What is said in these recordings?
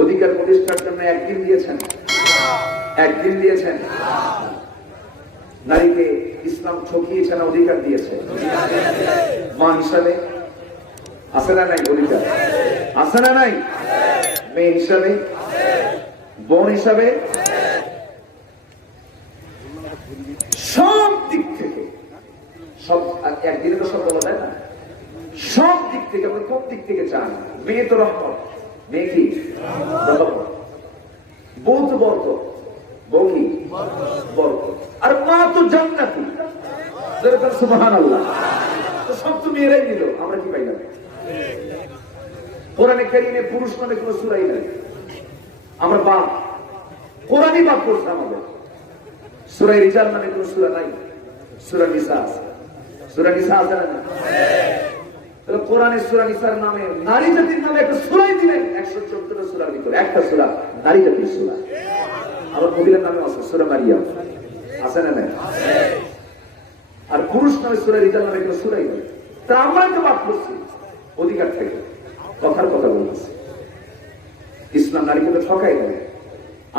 অধিকার প্রতিষ্ঠার জন্য একদিন দিয়েছেন, একদিন দিয়েছেন। নারীকে ইসলাম ঠকিয়েছে না অধিকার দিয়েছে? মা হিসাবে আছে না নাই? অধিকার আছে না নাই? মেয়ে হিসাবে, বোন হিসাবে, সব দিক থেকে, সব একদিনে তো সব বলা যায় না, সব দিক থেকে। আপনি কোন দিক থেকে চান? মেয়ে তো রহমত, মেয়ে কি রহমত, বউ তো বরকত, বউ কি বরকত, আর মা তো জান্নাতি। সুবহানাল্লাহ। তো সব তো মেয়েরাই দিল, আমরা কি পাইলাম? কোরআনে কারীমে পুরুষ নামে কোনো সূরাই নাই। আমরা বাপ, কোরআনই বাপ করছে আমাদের। সূরা রিজাল নামে কোনো সূরা নাই, সূরা নিসা আছে। সূরা নিসা আছে না? তাহলে কোরআনে সূরা নিসার নামে নারী জাতির নামে একটা সূরাই দিলেন। 114টা সূরার ভিতরে একটা সূরা নারী জাতির সূরা। আবার মহিলার নামে আছে সূরা মারিয়াম, আছে না নাই? আর পুরুষ নামে সূরা রিজাল নামে কোনো সূরাই নেই। তা আমরা তো বাদ করছি অধিকার থেকে, কথার কথা বলতেছি। ইসলাম নারীকে তো ঠকাই দেয়।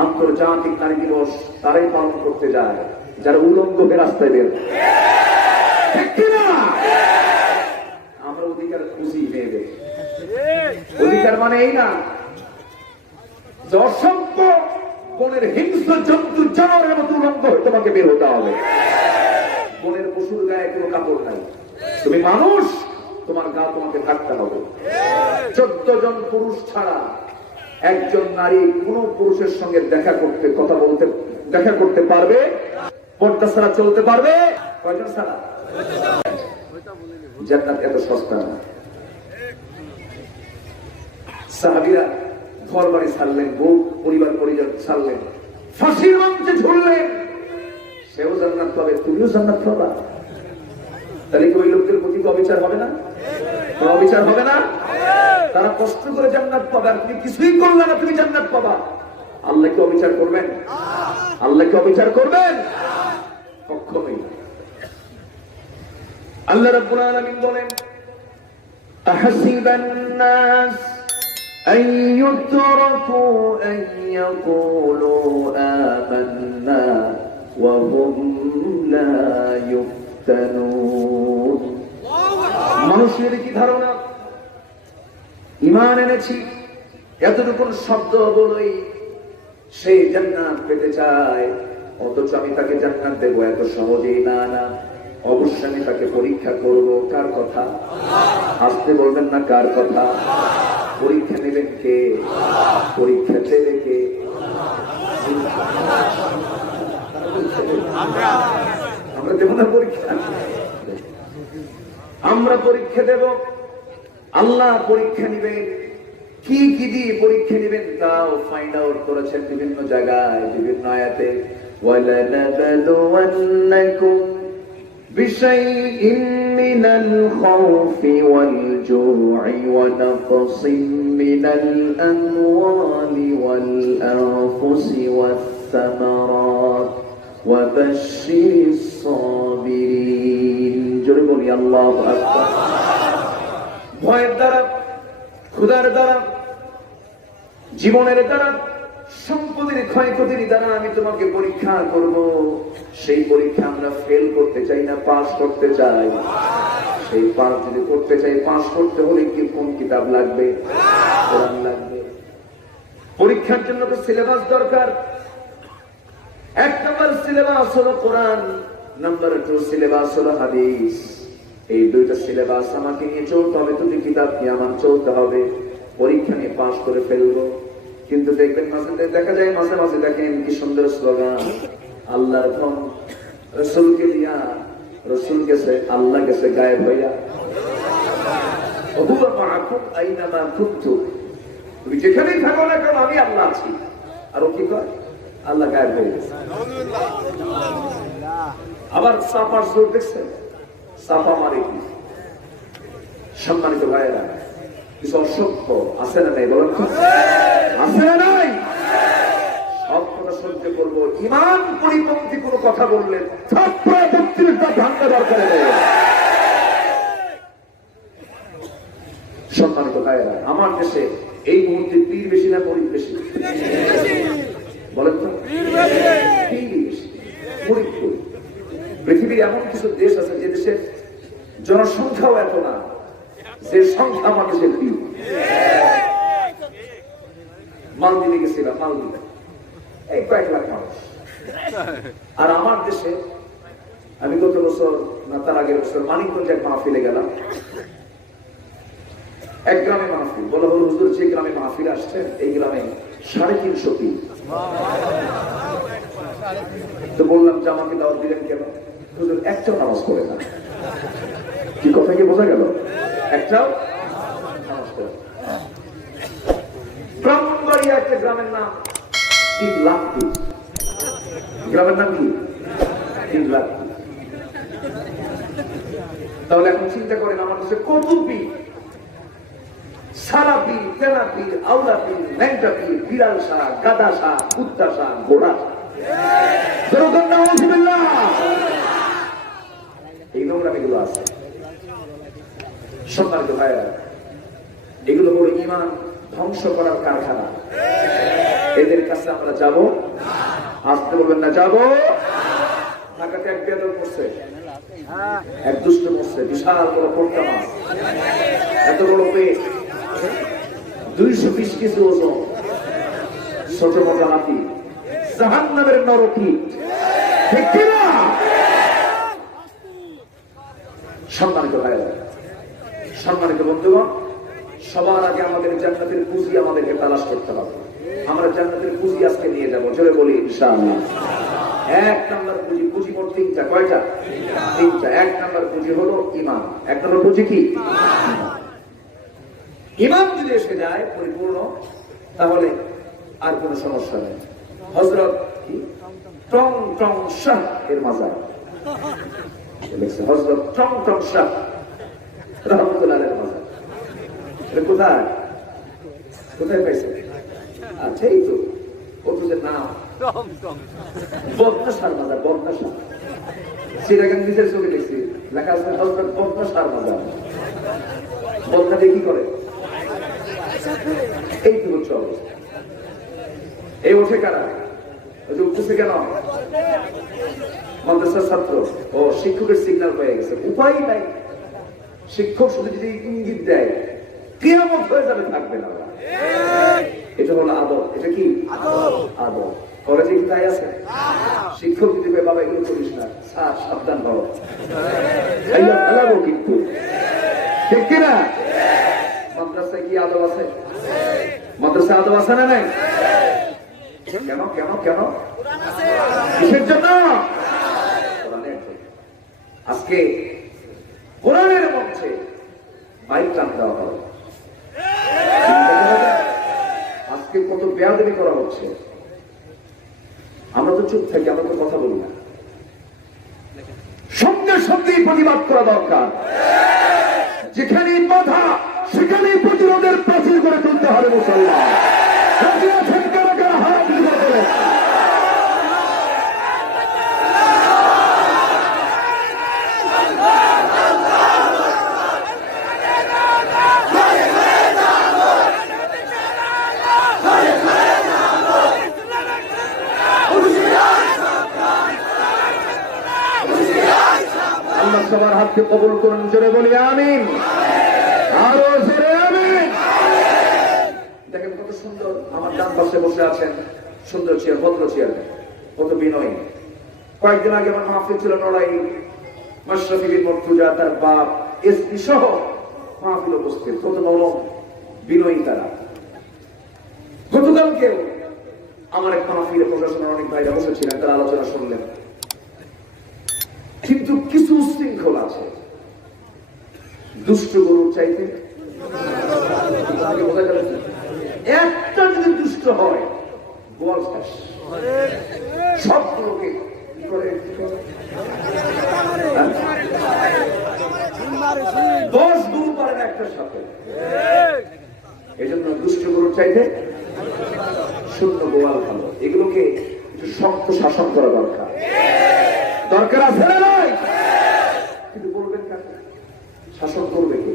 আন্তর্জাতিক নারী দিবস তারাই পালন করতে যায় যারা উলঙ্গ হয়ে রাস্তায় বের। আমরা অধিকার খুঁজি মেয়েদের। অধিকার মানে এই না যে অসংখ্য বনের হিংস্র জন্তু জানোয়ারের মতো উলঙ্গ হয়ে তোমাকে বের হতে হবে। বনের পশুর গায়ে কোনো কাপড় নাই, তুমি মানুষ, তোমার গা তোমাকে থাকতে হবে। 14 জন পুরুষ ছাড়া একজন নারী কোন পুরুষের সঙ্গে দেখা করতে, কথা বলতে, দেখা করতে পারবে? পর্দা ছাড়া চলতে পারবে? কয়জন ছাড়া? জান্নাত এত সস্তা না। সাহাবীরা ঘর বাড়ি ছাড়লেন, বউ পরিবার পরিজন ছাড়লেন, ফাঁসির মঞ্চে ঝুললেন। সেও জান্নাত পাবে, তুমিও জান্নাত পাবা। তাহলে কি ওই লোকদের প্রতি অবিচার হবে না? অবিচার হবে না? তারা কষ্ট করে জান্নাত পাবে, আর তুমি কিছুই করলে না, তুমি জান্নাত পাবা। আল্লাহ কি অবিচার করবেন? আল্লাহ কি অবিচার করবেন? কখনোই না। আল্লাহ রাব্বুল আলামিন বলেন, আহাসিবান নাস আন ইউতরাকু আন ইয়াকুলু আমান্না ওয়া হুম লা ইফতানুন। মানুষের কি ধারণা, ঈমান এনেছি এতটুকু শব্দ বলেই সে জান্নাত পেতে চায়, অথচ আমি তাকে জান্নাত দেব এত সহজেই না। না, অবশ্যই আমি তাকে পরীক্ষা করব। কার কথা? আসতে বলবেন না, কার কথা? পরীক্ষা নেবেন কে? পরীক্ষা দেবে কে? আমরা দেব না পরীক্ষা? আমরা পরীক্ষা দেব, আল্লাহ পরীক্ষা নিবেন। কি কি দিয়ে পরীক্ষা নিবেন তাও ফাইন্ড আউট করেছেন বিভিন্ন জায়গায়, বিভিন্ন আয়াতে। ওয়ালানাবলুওয়ান্নাকুম বিশাইইন মিনাল খাউফি ওয়াল জু'i ওয়া নাকসিম মিনাল আমওয়ালি ওয়াল আনফুসি ওয়াস সামারাত ওয়া বাশশিরিস সাবিরিন। জোরে বলি আল্লাহু আকবার। ভয়ের দ্বারা, ক্ষুধার দ্বারা, জীবনের দ্বারা, সম্পদের ক্ষয়ক্ষতির দ্বারা আমি তোমাকে পরীক্ষা করব। সেই পরীক্ষা আমরা ফেল করতে চাই না, পাস করতে চাই। সেই পাস যদি করতে চাই, পাস করতে হলে কি কোন কিতাব লাগবে? কোরআন লাগবে। পরীক্ষার জন্য তো সিলেবাস দরকার। 1 নম্বর সিলেবাস হলো কোরআন, নাম্বার 2 সিলেবাস হলো হাদিস। এই দুইটা সিলেবাস আমাকে নিয়ে চলতে হবে, দুটি কিতাব নিয়ে আমার চলতে হবে। পরীক্ষা নিয়ে পাস করে ফেলবো। কিন্তু দেখবেন মাঝে দেখা যায়, মাঝে মাঝে দেখেন কি সুন্দর স্লোগান, আল্লাহর ধন রসুলকে দিয়া, রসুল গেছে, আল্লাহ গেছে গায়েব হইয়া। তুমি যেখানেই থাকো না কেন, আমি আল্লাহ আছি। আর ও কি কয়? আল্লাহ গায়েব হয়ে গেছে। আবার সাপার জোর দেখছেন, সাপা মারে কি? সম্মানিত ভাইয়েরা, কিছু অসভ্য আছে না নাই? বলেন তো, আছে না নাই? সব কথা সহ্য করবো, ঈমান পরিপন্থী কোনো কথা বললে থাপ্পড় 32টা ভাঙা দরকার নেই। সম্মানিত ভাইয়েরা, আমার দেশে এই মুহূর্তে পীর বেশি না মরিদ বেশি? বলেন তো, পীর বেশি, মরিদ কই? পৃথিবীর এমন কিছু দেশ আছে যে দেশের জনসংখ্যাও এত না, যে সংখ্যা মানুষের পীর। মালদ্বীপে গেছিলাম, মালদ্বীপে এই কয়েক লাখ মানুষ। আর আমার দেশে আমি গত বছর না তার আগের বছর মানিকগঞ্জ এক মাহফিলে গেলাম। এক গ্রামে মাহফিল, বলা হলো হুজুর যে গ্রামে মাহফিল আসছেন এই গ্রামে 350 পীর। তো বললাম যে আমাকে দাওয়াত দিলেন কেন? হুজুর একটাও নামাজ পড়ে না। কি কথা কি বোঝা গেল? একটাও নামাজ পড়ে না। ব্রাহ্মণবাড়িয়া একটা গ্রামের নাম 3 লাখ পীর। গ্রামের নাম কি? 3 লাখ। তাহলে এখন চিন্তা করেন আমার কাছে কত পীর, সারা পীর, তেনা পীর, আউলা পীর, ল্যাংটা পীর, বিড়াল শাহ, গাদা শাহ, কুত্তা শাহ, ঘোড়া শাহ। এই নোংরামিগুলো আছে। সম্মানিত ভাইরা, এগুলো হলো ঈমান ধ্বংস করার কারখানা। এদের কাছে আমরা যাব? আসতে বলবেন না, যাব। ঢাকাতে এক বেদর করছে, এক দুষ্ট করছে, বিশাল বড় পোট্টা মাছ, এত বড় পেট, 220 কেজি ওজন, ছোট মোটা হাতি, জাহান্নামের নরকীট। ঠিক কিনা? সম্মানিত ভাইরা, সম্মানিত বন্ধুগণ, সবার আগে আমাদের জান্নাতের পুঁজি আমাদেরকে তালাশ করতে হবে। আমরা জান্নাতের পুঁজি আজকে নিয়ে যাবো, জোরে বলি ইনশাআল্লাহ। 1 নাম্বার পুঁজি, পুঁজি মোট 3টা। কয়টা? 3টা। 1 নাম্বার পুঁজি হলো ঈমান। 1 নাম্বার পুঁজি কি? ঈমান যদি এসে যায় পরিপূর্ণ, তাহলে আর কোনো সমস্যা নেই। হযরত কি টং টং শাহ এর মাজার লিখছে, হযরত টং টং শাহ রাহমাতুল্লাহ আলাইহির মাজার। এটা কোথায়? কোথায় পাইছে? আচ্ছা, এই তো কত যে নাম, বদনা শাহ মাজার, বদনা শাহ। সেটাকে নিজের চোখে দেখছি, লেখা আছে হযরত বদনা শাহ মাজার। বদনা দিয়ে কি করে? এই তো হচ্ছে অবস্থা। এই ওঠে কারা? ওই যে উঠতেছে কেন? মাদ্রাসার ছাত্র ও শিক্ষকের সিগন্যাল পেয়ে গেছে, উপায় নাই। শিক্ষক শুধু যদি ইঙ্গিত দেয়, কিয়ামত হয়ে যাবে, থাকবে না। এটা হলো আদব। এটা কি আদব? কলেজে কি তাই আছে? শিক্ষক যদি বাবা এগুলো করিস না, সাবধান হও, ফেলাবো কিন্তু। ঠিক কিনা? মাদ্রাসায় কি আদব আছে? মাদ্রাসায় আদব আছে না নাই? কেন কেন কেন? কিসের জন্য? আজকে কোরআনের মঞ্চে মাইক টান দেওয়া হবে। আজকে কত বেয়াদবি করা হচ্ছে। আমরা তো চুপ থাকি, আমরা তো কথা বলি না। সঙ্গে সঙ্গেই প্রতিবাদ করা দরকার। যেখানেই বাধা সেখানেই প্রতিরোধের প্রাচীর করে তুলতে হবে। মুসলমান হাত দিতে হবে। সবার হাতকে কবুল করুন, জোরে বলি আমিন। আরো জোরে আমিন। দেখেন কত সুন্দর আমার ডান পাশে বসে আছেন, সুন্দর চেয়ার, ভদ্র চেয়ার, কত বিনয়ী। কয়েকদিন আগে আমার মাহফিল ছিল নড়াই, মাশরাফি বিন মুর্তজা, তার বাপ, এসপি সহ মাহফিল উপস্থিত, কত নরম বিনয়ী তারা। গতকালকেও আমার এক মাহফিলে প্রশাসনের অনেক ভাইরা বসেছিলেন, তারা আলোচনা শুনলেন। কিন্তু কিছু উশৃঙ্খল আছে, দুষ্ট গরুর চাইতে একটা যদি দুষ্ট হয়, গোয়াল শেষ। সবগুলোকে কি করে? 10 গরু পারে না একটার সাথে। এই জন্য দুষ্ট গরুর চাইতে শূন্য গোয়াল ভালো। এগুলোকে একটু শক্ত শাসন করা দরকার। দরকার আছে না নাই? কিন্তু বলবেন কাকে? শাসন করবে কে?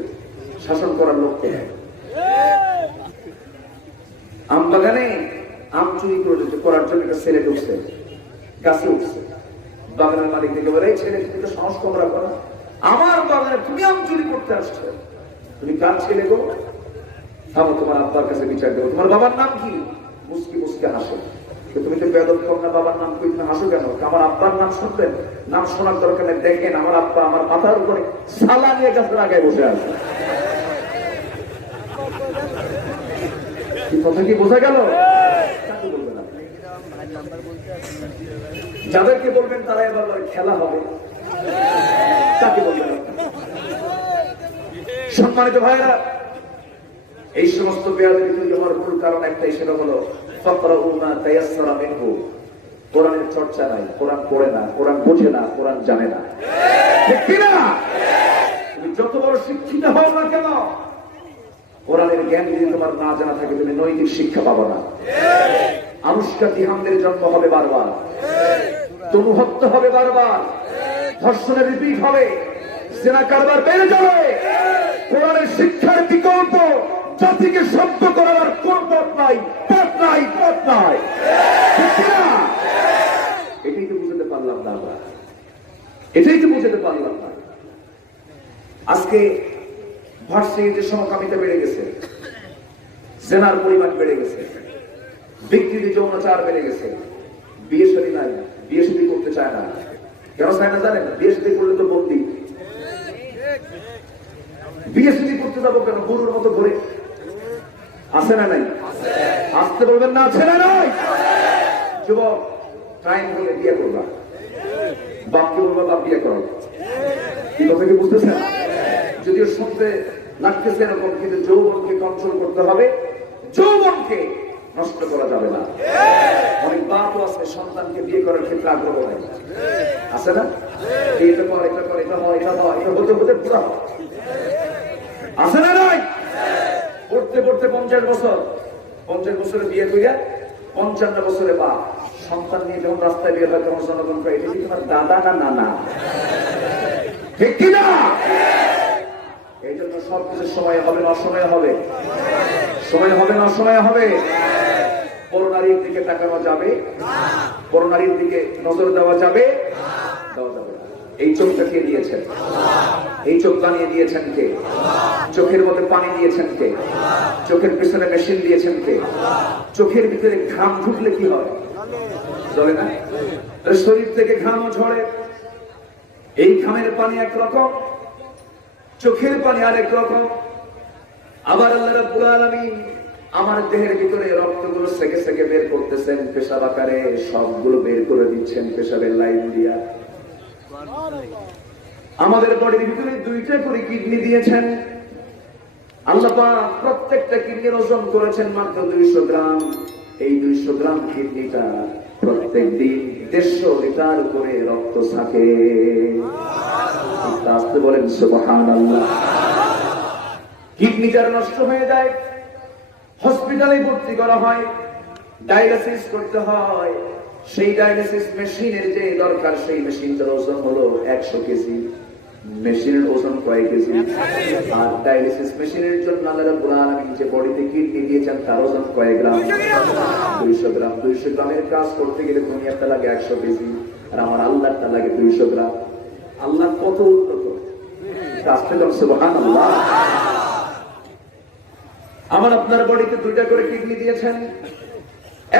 শাসন করার লোক কে? আম বাগানে আম চুরি করার জন্য একটা ছেলে ঢুকছে, গাছে উঠছে। বাগানের মালিক থেকে বলে, ছেলে তুমি তো সাহস কম রাখো না, আমার বাগানে তুমি আম চুরি করতে আসছো, তুমি কার ছেলে গো? থামো, তোমার আব্বার কাছে বিচার দেবো। তোমার বাবার নাম কি? মুসকি মুসকে হাসে। তুমি তো বেদব কর না, বাবার নাম কই, তুমি হাসো কেন? আমার আব্বার নাম শুনবেন? নাম শোনার দরকার নেই। দেখেন আমার আব্বা আমার মাথার উপরে সালা নিয়ে গাছের আগায় বসে আছে। কথা কি বোঝা গেল? যাদেরকে বলবেন তারা এবার খেলা হবে, তাকে বলবেন। সম্মানিত ভাইরা, এই সমস্ত বেয়াদবি তৈরি হওয়ার মূল কারণ একটাই, সেটা হলো ফাকরাউ মা তায়াসসারা মিনহু। কোরআনের চর্চা নাই, কোরআন পড়ে না, কোরআন বোঝে না, কোরআন জানে না। ঠিক কি না? তুমি যত বড় শিক্ষিত হও না কেন, কোরআনের জ্ঞান যদি তোমার না জানা থাকে, তুমি নৈতিক শিক্ষা পাবো না। আনুষ্কা তিহামদের জন্ম হবে বারবার, তনু হত্যা হবে বারবার, ধর্ষণের রিপিট হবে, জেনা কারবার বেড়ে যাবে। কোরআনের শিক্ষার বিকল্প জাতিকে সভ্য করার কোন পথ নাই, পথ নাই, পথ নাই। এটাই তো বুঝতে পারলাম না আমরা, এটাই তো বুঝতে পারলাম না। আজকে ভার্সিটিতে সমকামিতা বেড়ে গেছে, জেনার পরিমাণ বেড়ে গেছে, বিকৃতি যৌনাচার বেড়ে গেছে, বিয়ে শাদী নাই, বিয়ে শাদী করতে চায় না। কেন চায় না জানেন? বিয়ে শাদী করলে তো বন্দি। বিয়ে শাদী করতে যাবো কেন? গরুর মতো ঘুরে আছে না নাই? আসতে বলবেন না, আছে না নাই? যুবক, টাইম হলে বিয়ে করবা, বাপকে বলবা বাপ বিয়ে করো। কি কথা কি বুঝতেছেন? যদিও শুনতে লাগতেছে এরকম, কিন্তু যৌবনকে কন্ট্রোল করতে হবে, যৌবনকে নষ্ট করা যাবে না। অনেক বাপও আছে সন্তানকে বিয়ে করার ক্ষেত্রে আগ্রহ নেই, আছে না? এটা কর, এটা কর, এটা হয়, এটা হয়, এটা হতে হতে পুরা হয়, আছে না নাই? পড়তে পড়তে 50 বছর, 50 বছরে বিয়ে করিয়া 55 বছরে বাপ, সন্তান নিয়ে যখন রাস্তায় বের হয় তখন জনগণ করে, এটা কি তোমার দাদা না নানা? ঠিক কিনা? এই জন্য সবকিছু সময় হবে না, অসময়ে হবে, সময় হবে না, অসময়ে হবে। করোনারির দিকে তাকানো যাবে, করোনারির দিকে নজর দেওয়া যাবে, দেওয়া যাবে না। এই চোখটা কে দিয়েছেন? এই চোখ বানিয়ে দিয়েছেন কে? চোখের মধ্যে পানি দিয়েছেন কে? চোখের পিছনে মেশিন দিয়েছেন কে? চোখের ভিতরে ঘাম ঢুকলে কি হয়? জ্বলে না? শরীর থেকে ঘামও ঝরে। এই ঘামের পানি একরকম, চোখের পানি আরেক রকম। আবার আল্লাহ রাব্বুল আলামিন আমার দেহের ভিতরে রক্তগুলো সেকে সেকে বের করতেছেন, পেশাব আকারে সবগুলো বের করে দিচ্ছেন পেশাবের লাইন দিয়া। আমাদের বডির ভিতরে 2টা করে কিডনি দিয়েছেন আল্লাহ পাক। প্রত্যেকটা কিডনির ওজন করেছেন মাত্র 200 গ্রাম। এই 200 গ্রাম কিডনিটা প্রত্যেক দিন 150 লিটার করে রক্ত ছাকে। আসতে বলেন সুবহানাল্লাহ। কিডনি যার নষ্ট হয়ে যায়, হসপিটালে ভর্তি করা হয়, ডায়ালিসিস করতে হয়। সেই ডায়ালিসিস মেশিনের যে দরকার, সেই মেশিনটার ওজন হলো 100 কেজি। মেশিনের ওজন কয় কেজি? আর ডায়ালিসিস মেশিনের জন্য আল্লাহ রাব্বুল আলামিন যে বডিতে কিডনি দিয়েছেন তার ওজন কয় গ্রাম? 200 গ্রাম। 200 গ্রামের কাজ করতে গেলে দুনিয়াটা লাগে 100 কেজি, আর আমার আল্লাহটা লাগে 200 গ্রাম। আল্লাহ কত উন্নত! কাজটা যখন সুবহানাল্লাহ। আমার আপনার বডিতে 2টা করে কিডনি দিয়েছেন।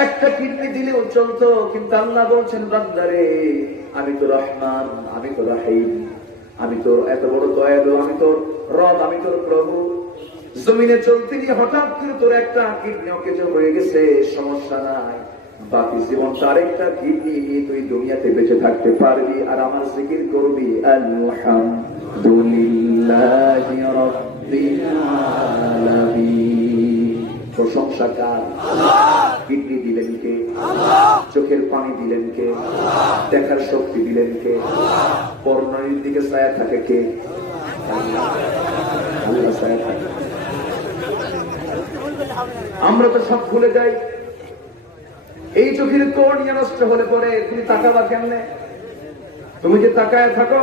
একটা কিডনি দিলেও চলতো, কিন্তু আল্লাহ বলছেন বান্দারে, আমি তো রহমান, আমি তো রহিম, আমি তো এত বড় দয়ালু, আমি তো রব, আমি তোর প্রভু। জমিনে চলতে গিয়ে হঠাৎ করে তোর একটা কিডনি অকেজো হয়ে গেছে, সমস্যা নাই, বাকি জীবনটা আরেকটা কিডনি নিয়ে তুই দুনিয়াতে বেঁচে থাকতে পারবি, আর আমার জিকির করবি আলহামদুলিল্লাহি রাব্বিল আলামিন। প্রশংসা কার? কিডনি দিলেন কে? চোখের পানি দিলেন কে? দেখার শক্তি দিলেন কে? করোনার দিকে ছায়া থাকে কে? আল্লাহ ছায়া থাকে। আমরা তো সব ভুলে যাই। এই চোখের কর্নিয়া নষ্ট হলে পরে তুমি তাকাবা কেমনে? তুমি যে তাকায় থাকো,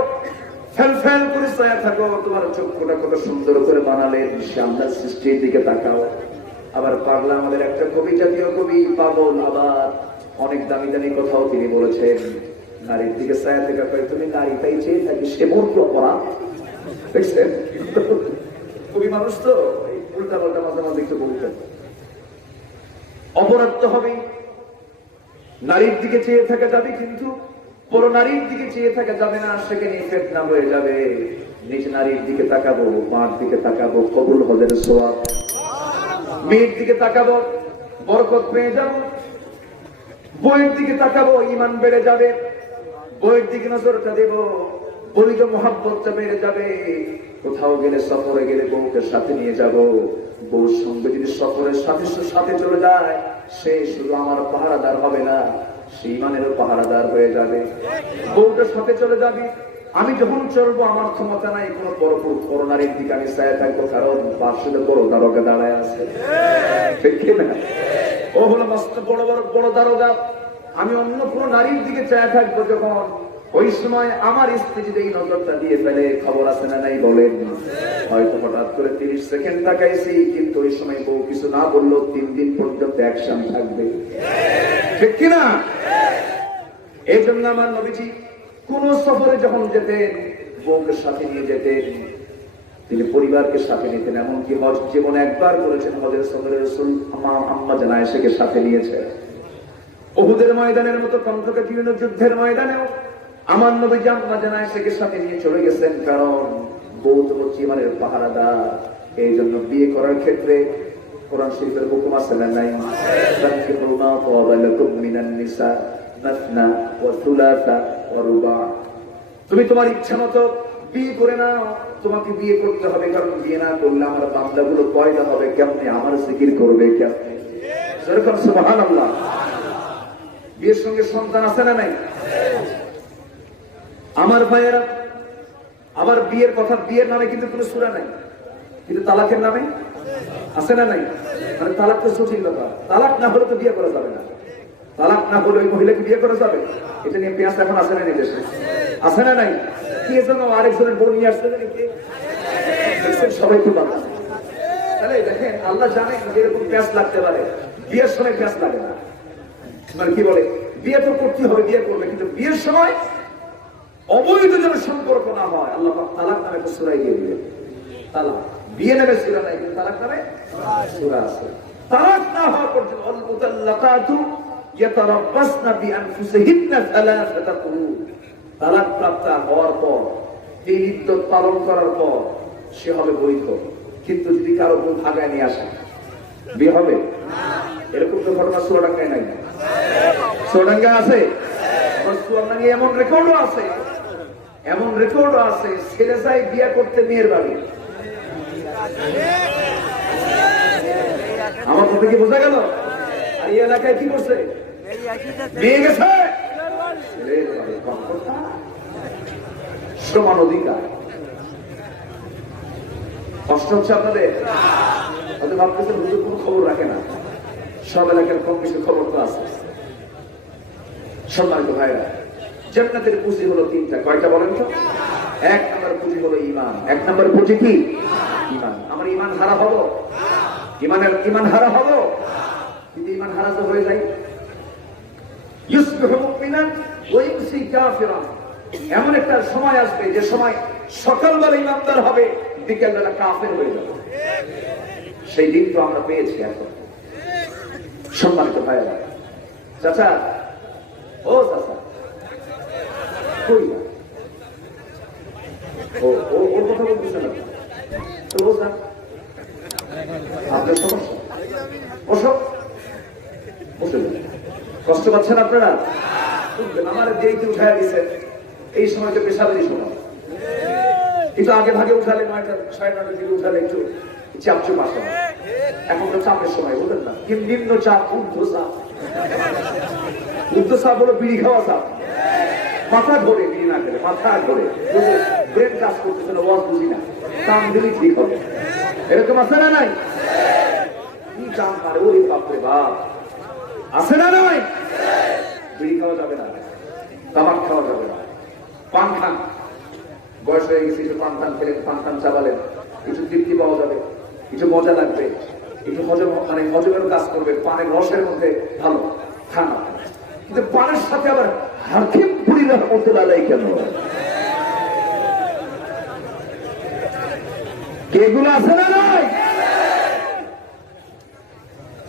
ফেল ফেল করে ছায়া থাকো, তোমার চক্ষুটা কত সুন্দর করে বানালেন, সে আল্লাহর সৃষ্টির দিকে তাকাও। আবার পাগলা আমাদের একটা কবি, জাতীয় কবি পাগল, আবার অনেক দামি দামি কথাও তিনি বলেছেন। নারীর দিকে ছায়া থেকে কয়, তুমি নারীটাই চেয়ে থাকি, সে মূর্খ অপরাধ। দেখছেন, কবি মানুষ তো উল্টা পাল্টা মাঝে মাঝে একটু বলতেন। অপরাধ তো হবে, নারীর দিকে চেয়ে থাকা যাবে, কিন্তু বড় নারীর দিকে চেয়ে থাকা যাবে না, সেখানে ফিতনা হয়ে যাবে। নিজ নারীর দিকে তাকাবো, মার দিকে তাকাবো, কবুল হজের সওয়াব। মেয়ের দিকে তাকাবো, বরকত পেয়ে যাব। বইয়ের দিকে তাকাবো, ঈমান বেড়ে যাবে। বইয়ের দিকে নজরটা দেব, বলিত মহাব্বতটা বেড়ে যাবে। কোথাও গেলে, সফরে গেলে বউকে সাথে নিয়ে যাব। বউর সঙ্গে যদি সফরের সাথে চলে যায়, সে শুধু আমার পাহারাদার হবে না, সে ঈমানেরও পাহারাদার হয়ে যাবে। বউটার সাথে চলে যাবে। আমি যখন চলবো, আমার ক্ষমতা নাই কোনো বড় নারীর দিকে আমি ছায়া থাকবো, কারণ পাশে বড় দারোগা দাঁড়ায় আছে। ঠিক না? ও হলো মস্ত বড় দারোগা। আমি অন্য কোনো নারীর দিকে ছায়া থাকবো যখন, ওই সময় আমার স্ত্রী যদি এই নজরটা দিয়ে ফেলে, খবর আছে না নাই বলেন? হয়তো হঠাৎ করে 30 সেকেন্ড তাকাইছি, কিন্তু ওই সময় বউ কিছু না বললো, 3 দিন পর্যন্ত একসাথে থাকবে। ঠিক কিনা? এই জন্য আমার নবীজি কোন সফরে যখন যেতেন, বউকে সাথে নিয়ে যেতেন, তিনি পরিবারকে সাথে নিতেন। এমনকি হজ জীবনে একবার করেছেন। হজের সফরে রাসূল আম্মা জান আয়েশাকে সাথে নিয়েছে। উহুদের ময়দানের মতো কণ্ঠকে বিভিন্ন যুদ্ধের ময়দানেও আমার নবীজি আম্মা জান আয়েশাকে সাথে নিয়ে চলে গেছেন, কারণ বউ তো হচ্ছে ঈমানের পাহারাদার। এই জন্য বিয়ে করার ক্ষেত্রে কোরআন শরীফের হুকুম আছে না নাই? তানকিহুল মা তাবা লাকুম মিনান নিসা মাসনা ওয়া সুলাসা ওয়া রুবা। তুমি তোমার ইচ্ছা মতো বিয়ে করে নাও। তোমাকে বিয়ে করতে হবে, কারণ বিয়ে না করলে আমার বান্দাগুলো পয়দা হবে কেমনে, আমার জিকির করবে কেমনে? যেরকম সুবহানাল্লাহ। বিয়ের সঙ্গে সন্তান আছে না নাই? আমার ভাইয়েরা, আবার বিয়ের কথা, বিয়ের নামে কিন্তু কোনো সূরা নাই, কিন্তু তালাকের নামে আছে না নাই? মানে তালাক তো সঠিক ব্যাপার। তালাক না হলে তো বিয়ে করা যাবে না। তালাক না হলে ওই মহিলাকে বিয়ে করা যাবে? এটা নিয়ে পেঁয়াজ এখন আছে না নাই দেশে? আছে না নাই? কি জন্য আরেকজনের বোন নিয়ে আসতে নাকি? সবাই খুব ভালো। তাহলে দেখেন, আল্লাহ জানে এরকম পেঁয়াজ লাগতে পারে, বিয়ের সময় পেঁয়াজ লাগে না। মানে কি বলে, বিয়ে তো করতে হবে, বিয়ে করবে, কিন্তু বিয়ের সময় অবৈধ যেন সম্পর্ক না হয়, আল্লাহ তালাক নামে একটা সূরা দিয়ে দিলেন। তালাক, বিয়ে নামে সূরা নাই, কিন্তু তালাক নামে সূরা আছে। তালাক না হওয়া পর্যন্ত আল মুতাল্লাকাতু ইয়াতারাব্বাসনা বিআনফুসিহিন্না সালাসাতা কুরু। তালাক প্রাপ্ত হওয়ার পর, এই ইদ্যত পালন করার পর সে হবে বৈধ। কিন্তু যদি কারো বোন ভাগায় নিয়ে আসে, বিয়ে হবে? এরকম তো ঘটনা চুয়াডাঙ্গায় নাই? চুয়াডাঙ্গায় আছে? চুয়াডাঙ্গায় এমন রেকর্ডও আছে, এমন রেকর্ডও আছে, ছেলে যায় বিয়ে করতে মেয়ের বাড়ি। আমার কথা কি বোঝা গেল? আর এই এলাকায় কি করছে? বিয়ে গেছে সমান অধিকার। কষ্ট হচ্ছে আপনাদের? হয়তো ভাবতেছেন হুজুর কোনো খবর রাখে না। সব এলাকার কম বেশি খবর তো আছে। সম্মানিত ভাইরা, জান্নাতের পুঁজি হলো 3টা। কয়টা বলেন তো? 1 নম্বর পুঁজি হলো ঈমান। 1 নম্বর পুঁজি কি? ঈমান। আমার ঈমান হারা হবো? ঈমান হারা হবো? কিন্তু ঈমান হারা তো হয়ে যায়। ইউসবিহু মুমিনান ওয়া ইউমসি কাফিরান। এমন একটা সময় আসবে, যে সময় সকালবেলা ঈমানদার হবে, বিকেলবেলা কাফের হয়ে যাবে। সেই দিন তো আমরা পেয়েছি এখন। সম্মানিত ভাইরা, চাচা, ও চাচা, কই না? ওর কথা বলতেছে না তো? বোঝা আপনার সমস্যা। বসে কষ্ট পাচ্ছেন আপনারা? আমার দেরিতে উঠায় দিচ্ছেন, এই সময় তো পেশাদারি সময়। কিন্তু আগে ভাগে উঠালে 9টা 9:30 দিকে উঠালে একটু চাপচুপ আসে। এখন তো চাপের সময়, বলেন না? নিম্ন চাপ, ঊর্ধ্ব চাপ। ঊর্ধ্ব চাপ হলো বিড়ি খাওয়া চাপ। মাথা ধরে, বিড়ি না খেলে মাথা ধরে, ব্রেন কাজ করতেছে না, ওয়াজ বুঝি না, কাম দিলেই ঠিক হবে। এরকম আছে না নাই? কি কাম পারে ওই বাপরে বাপ, আছে না নাই? বিড়ি খাওয়া যাবে না, তামাক খাওয়া যাবে না, পান খান। বয়স হয়ে গেছে, একটু পান টান খেলেন, পান টান চাবালেন, কিছু তৃপ্তি পাওয়া যাবে, কিছু মজা লাগবে। একটু হজম মানে হজমের কাজ করবে, পানের রসের মধ্যে ভালো খানা। কিন্তু পানের সাথে আবার হাকিম পুরি রহমতুল্লাহ আলাইহি কেন? এগুলো আছে না নাই?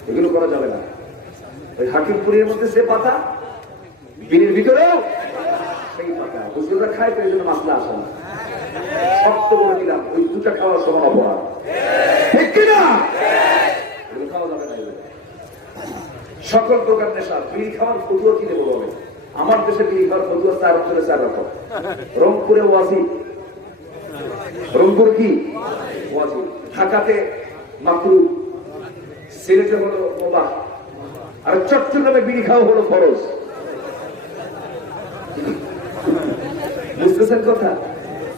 এগুলো করা যাবে না। ওই হাকিমপুরের মধ্যে যে পাতা, বিড়ির ভিতরেও সেই পাতা হুজুররা খায়, তো এই জন্য মাসলা আসে না। শক্ত করে দিলাম, ওই দুটা খাওয়ার সমান অপরাধ, ঠিক কিনা? এগুলো খাওয়া যাবে না। সকল প্রকার নেশা, বিড়ি খাওয়ার ফতুয়া কি দেবো হবে? আমার দেশে বিড়ি খাওয়ার ফতুয়া 4 অক্ষরে 4 রকম। রংপুরে ওয়াজি, রংপুর কি ওয়াজি, ঢাকাতে মাকরু, সিলেটে হলো মুবাহ, আর চট্টগ্রামে বিড়ি খাওয়া হলো ফরজ। বুঝতেছেন কথা?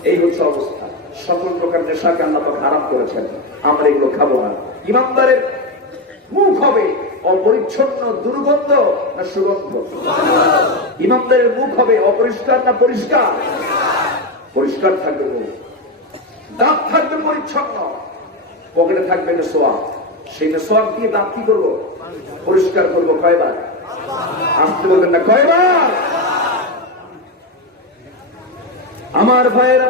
এই হচ্ছে অবস্থা। সকল প্রকার নেশাকে আল্লাহ পাক হারাম করেছেন, আমরা এগুলো খাবো না। ইমানদারের মুখ হবে অপরিচ্ছন্ন, দুর্গন্ধ না সুগন্ধ? ইমানদারের মুখ হবে অপরিষ্কার না পরিষ্কার? পরিষ্কার থাকবে মুখ, দাঁত থাকবে পরিচ্ছন্ন, পকেটে থাকবে নেশোয়া। সেই নেশোয়া দিয়ে দাঁত কি করবো? পরিষ্কার করবো। কয়বার? আসতে বলবেন না, কয়বার? আমার ভাইয়েরা,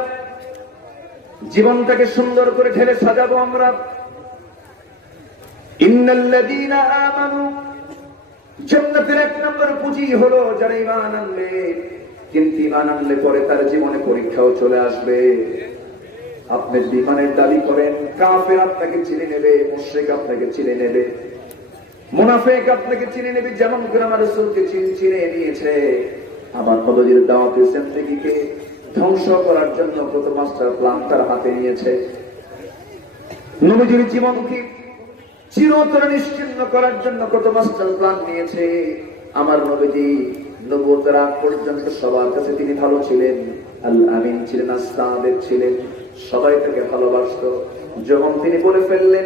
জীবনটাকে সুন্দর করে ঢেলে সাজাবো আমরা। ইন্নাল্লাযীনা আমানু, জান্নাতের 1 নম্বর পুঁজি হলো যারা ঈমান আনবে। কিন্তু ঈমান আনলে পরে তার জীবনে পরীক্ষাও চলে আসবে। আপনি ঈমানের দাবি করেন, কাফের আপনাকে চিনে নেবে, মুশরিক আপনাকে চিনে নেবে, মুনাফিক আপনাকে চিনে নেবে, যেমন করে আমার রাসূলকে চিনে নিয়েছে। আমার নবীর দাওয়াতের জিন্দেগিকে ধ্বংস করার জন্য কত মাস্টার প্ল্যান তার হাতে নিয়েছে। নবীর জীবনকে চিরতরে নিশ্চিহ্ন করার জন্য কত মাস্টার প্ল্যান নিয়েছে। আমার নবীজি নবুয়তের আগ পর্যন্ত সবার কাছে তিনি ভালো ছিলেন, আল আমিন ছিলেন, আস-সাদিক ছিলেন, সবাই তাকে ভালোবাসত। যখন তিনি বলে ফেললেন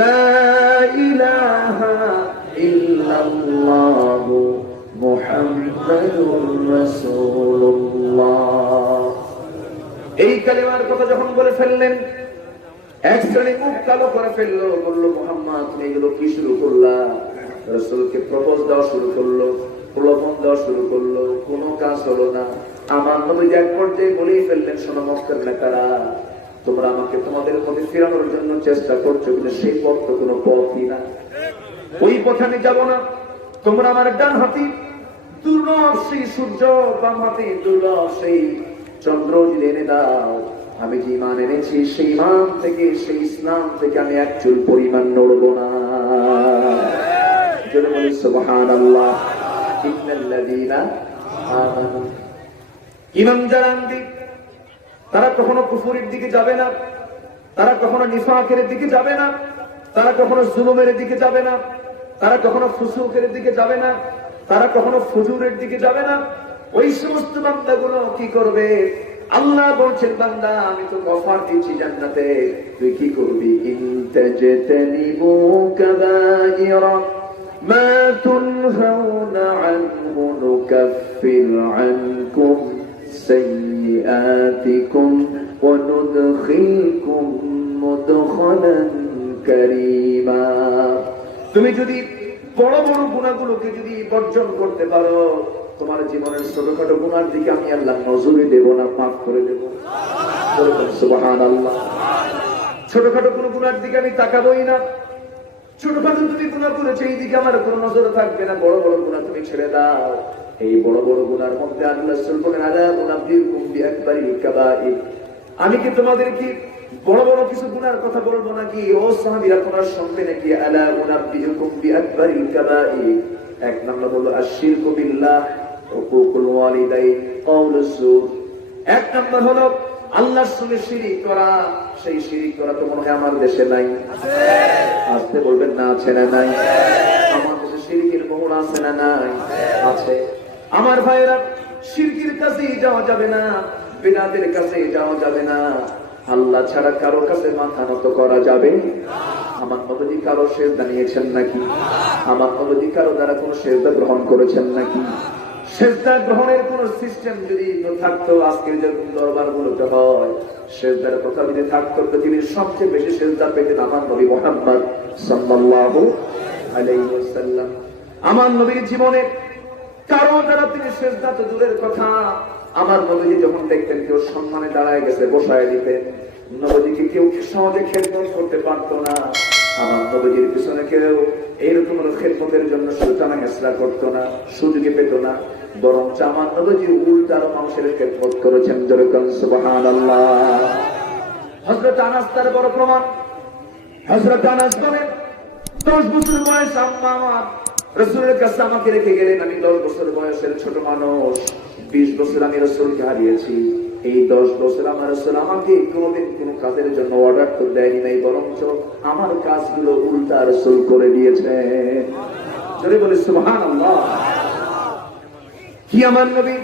লা ইলাহা ইল্লাল্লাহু মুহাম্মাদুর রাসূলুল্লাহ, এই কালিমার কথা যখন বলে ফেললেন, এক শ্রেণী মুখ কালো করে ফেললো, বললো মুহাম্মদ তুমি এগুলো কি শুরু করলা? রাসূলকে প্রপোজ দেওয়া শুরু করলো, প্রলোভন দেওয়া শুরু করলো, কোনো কাজ হলো না। আমার নবী এক পর্যায়ে বলেই ফেললেন, শোনো মক্কার নেতারা, তোমরা আমাকে তোমাদের পথে ফেরানোর জন্য চেষ্টা করছো, কিন্তু সেই পথ তো কোনো পথই না, ওই পথে আমি যাবো না। তোমরা আমার ডান হাতি দুর্লভ সেই সূর্য, বাম হাতি দুর্লভ সেই চন্দ্র যদি এনে দাও, আমি যে ঈমান এনেছি সেই ঈমান থেকে, সেই ইসলাম থেকে আমি এক চুল পরিমাণ নড়বো না। যেন বলি সুবহানাল্লাহ। ইন্নাল্লাযীনা আমানু, ঈমান যারা আনবে তারা কখনো কুফরের দিকে যাবে না, তারা কখনো নিফাকের দিকে যাবে না, তারা কখনো জুলুমের দিকে যাবে না, তারা কখনো ফুসুকের দিকে যাবে না, তারা কখনো ফুজুরের দিকে যাবে না। ওই সমস্ত বান্দাগুলো কি করবে? আল্লাহ বলছেন, বান্দা আমি তো অফার দিচ্ছি জান্নাতে, তুই কি করবি? ইনতাজতানিবু কাবাইরা মা তুনহাউনা আনহু নুকাফির আনকুম সাইয়্যাতিকুম ওয়া নুদখিলকুম মুদখালান কারীমা। তুমি যদি বড় বড় গুনাহগুলোকে যদি বর্জন করতে পারো, তোমার জীবনের ছোটখাটো গুনার দিকে আমি আল্লাহ নজরে দেব না, মাফ করে দেব। সুবহানাল্লাহ। ছোটখাটো কোনো গুনার দিকে আমি তাকাবোই না। ছোটখাটো তুমি গুনাহ করেছো, এই দিকে আমার কোনো নজর থাকবে না। বড় বড় গুনাহ তুমি ছেড়ে দাও। এই বড় বড় গুনার মধ্যে আল্লাহ রাসূল বলেন, আলা উনাব্বিউকুম বিআকবারিল কাবাইর, আমি কি তোমাদের কি বড় বড় কিছু গুনার কথা বলবো নাকি? ও সাহাবীরা তোমরা শুনবে নাকি? আলা উনাব্বিউকুম বিআকবারিল কাবাইর। 1 নম্বর হলো আশরিকু বিল্লাহ, হুকুকুল ওয়ালিদাইন, কাউলুস সুর। 1 নম্বর হলো আল্লাহর সঙ্গে শিরিক করা। সেই শিরিক করা তো মনে হয় আমার দেশে নাই, আসতে বলবেন না, আছে না নাই? আমার দেশে শিরিকের মোহর আছে না নাই? আছে। আমার ভাইরা, শিরকের কাছে যাওয়া যাবে না, বিদআতের কাছে যাওয়া যাবে না, আল্লাহ ছাড়া কারো কাছে মাথা নত করা যাবে। আমার নবী কারো সেজদা নিয়েছেন নাকি? আমার নবী কারো দ্বারা কোন সেজদা গ্রহণ করেছেন নাকি? সেজদা গ্রহণের কোন সিস্টেম যদি থাকতো, আজকের যেরকম দরবার গুলোতে হয়, সেজদার কথা যদি থাকতো, পৃথিবীর সবচেয়ে বেশি সেজদা পেতেন আমার নবী মুহাম্মদ সাল্লাল্লাহু আলাইহি ওয়াসাল্লাম। আমার নবীর জীবনে কারো দ্বারা তিনি সেজদা তো দূরের কথা, আমার নবীজি যখন দেখতেন কেউ সম্মানে দাঁড়ায় গেছে বসায় দিতেন। নবীজিকে কেউ সহজে খেদমত করতে পারতো না। আমার নবীজির পিছনে কেউ এইরকম খেদমতের জন্য সুলতানা হেসরা করতো না, সুযোগে পেত না, বরং আমার নবীজি উল্টার মানুষের খেদমত করেছেন। যেরকম সুবহানাল্লাহ। হযরত আনাস তার বড় প্রমাণ। হযরত আনাস বলেন 10 বছর বয়স আম্মা আমার রাসূলের কাছে আমাকে রেখে গেলেন। আমি 10 বছর বয়সের ছোট মানুষ। 20 বছর আমি রাসূলকে হারিয়েছি। এই 10 বছর আমার রাসূল আমাকে কোনোদিন কোনো কাজের জন্য অর্ডার তো দেয়নি নাই, বরঞ্চ আমার কাজগুলো উল্টা রাসূল করে দিয়েছে। জোরে বলি সুবহানাল্লাহ। কি আমার নবী,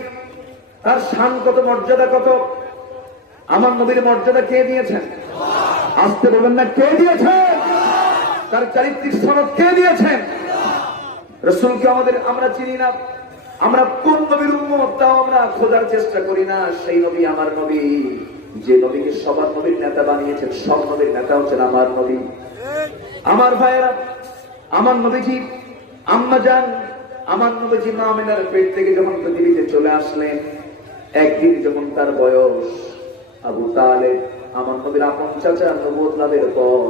তার শান কত, মর্যাদা কত। আমার নবীর মর্যাদা কে দিয়েছেন? আসতে বলবেন না, কে দিয়েছেন? তার চারিত্রিক সনদ কে দিয়েছেন? রাসূলকে আমরা চিনি না। আমরা কোন নবীর উম্মত তাও আমরা খোঁজার চেষ্টা করি না। সেই নবী আমার নবী, যে নবীকে সবার নবীর নেতা বানিয়েছেন। সব নবীর নেতা হচ্ছেন আমার নবী। আমার ভাইয়েরা, আমার নবীজি আম্মা জান, আমার নবীজি মা আমিনার পেট থেকে যখন পৃথিবীতে চলে আসলেন, একদিন যখন তার বয়স, আবু তালেব আমার নবীর আপন চাচা নবুয়ত লাভের পর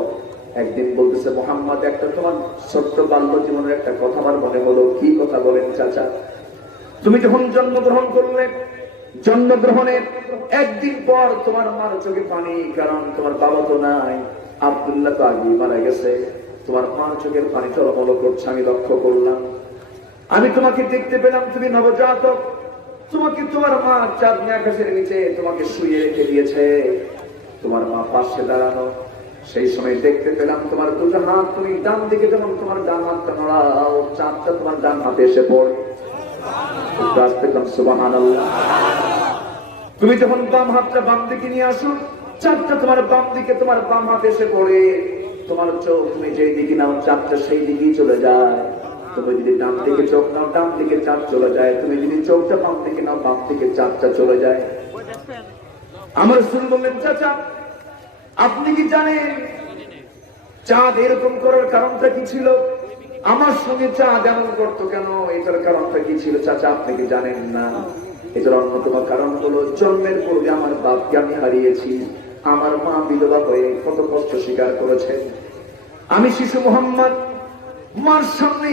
একদিন বলতেছে, মুহাম্মদ একটা তোমার ছোট্ট বাল্য জীবনের একটা কথা আমার মনে হলো। কি কথা বলেন চাচা? তুমি যখন জন্মগ্রহণ করলে, জন্মগ্রহণের একদিন পর তোমার মার চোখে পানি, কারণ তোমার বাবা তো নাই, আব্দুল্লাহ তো আগে মারা গেছে। তোমার মার চোখের পানি টলমল করছে, আমি লক্ষ্য করলাম। আমি তোমাকে দেখতে পেলাম, তুমি নবজাতক। তোমাকে তোমার মা চাঁদনি আকাশের নিচে তোমাকে শুয়ে রেখে দিয়েছে, তোমার মা পাশে দাঁড়ানো। সেই সময় দেখতে পেলাম তোমার দুটো হাত, তুমি ডান দিকে যখন তোমার ডান হাতটা নড়াও, চাঁদটা তোমার ডান হাতে এসে পড়ে। সুবহানাল্লাহ। তুমি যখন বাম হাতটা বাম দিকে নিয়ে আসো, চাঁদটা তোমার বাম দিকে, তোমার বাম হাতে এসে পড়ে। তোমার চোখ তুমি যেই দিকে নাও, চাঁদটা সেই দিকেই চলে যায়। তুমি যদি ডান দিকে চোখ নাও, ডান দিকে চাঁদ চলে যায়। তুমি যদি চোখটা বাম দিকে নাও, বাম দিকে চাঁদটা চলে যায়। আমার রাসূল বললেন, চাচা আপনি কি জানেন চাঁদ এরকম করার কারণটা কি ছিল? আমার সঙ্গে চাঁদ এমন করতো কেন? এটার কারণটা কি ছিল চাচা, আপনি কি জানেন না? এটার অন্যতম কারণ হলো, জন্মের পূর্বে আমার বাপকে আমি হারিয়েছি। আমার মা বিধবা হয়ে কত কষ্ট স্বীকার করেছেন। আমি শিশু মুহাম্মদ, মার সামনে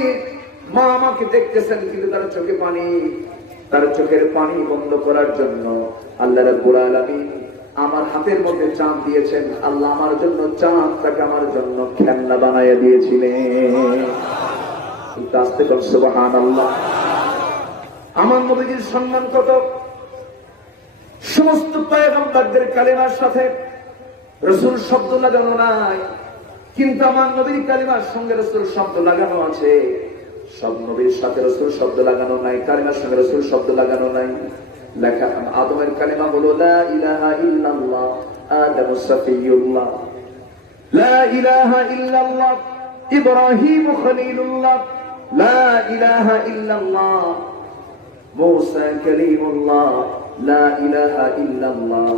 মা আমাকে দেখতেছেন, কিন্তু তার চোখে পানি। তার চোখের পানি বন্ধ করার জন্য আল্লাহ রাব্বুল আলামিন আমার হাতের মধ্যে চাঁদ দিয়েছেন। আল্লাহ আমার জন্য চাঁদটাকে আমার জন্য খেলনা বানাইয়া দিয়েছিলেন। আস্তে কর সুবহানাল্লাহ। আমার নবীজির সম্মান কত। সমস্ত পয়গম্বরদের কালিমার সাথে রাসূল শব্দ লাগানো নাই, কিন্তু আমার নবীর কালিমার সঙ্গে রাসূল শব্দ লাগানো আছে। সব নবীর সাথে রাসূল শব্দ লাগানো নাই, কালিমার সঙ্গে রাসূল শব্দ লাগানো নাই। লেখা আদমের কালিমা হলো লা ইলাহা ইল্লাল্লাহ, আদম সাফিয়ুল্লাহ। লা ইলাহা ইল্লাল্লাহ, ইব্রাহিম খলিলুল্লাহ। লা ইলাহা ইল্লাল্লাহ, মুসা কালিমুল্লাহ। লা ইলাহা ইল্লাল্লাহ,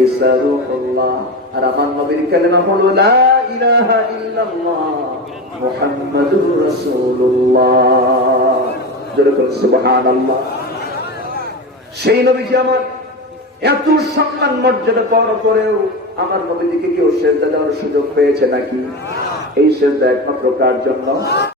ঈসা রূহুল্লাহ। আর আমার নবীর কালিমা হলো লা ইলাহা ইল্লাল্লাহ, মুহাম্মাদুর রাসূলুল্লাহ। যেরকম সুবহানাল্লাহ। সেই নবীজি আমার এত সম্মান মর্যাদা পাওয়ার পরেও আমার নবীজিকে কেউ সেজদা দেওয়ার সুযোগ পেয়েছে নাকি? এই সেজদা একমাত্র কার জন্য?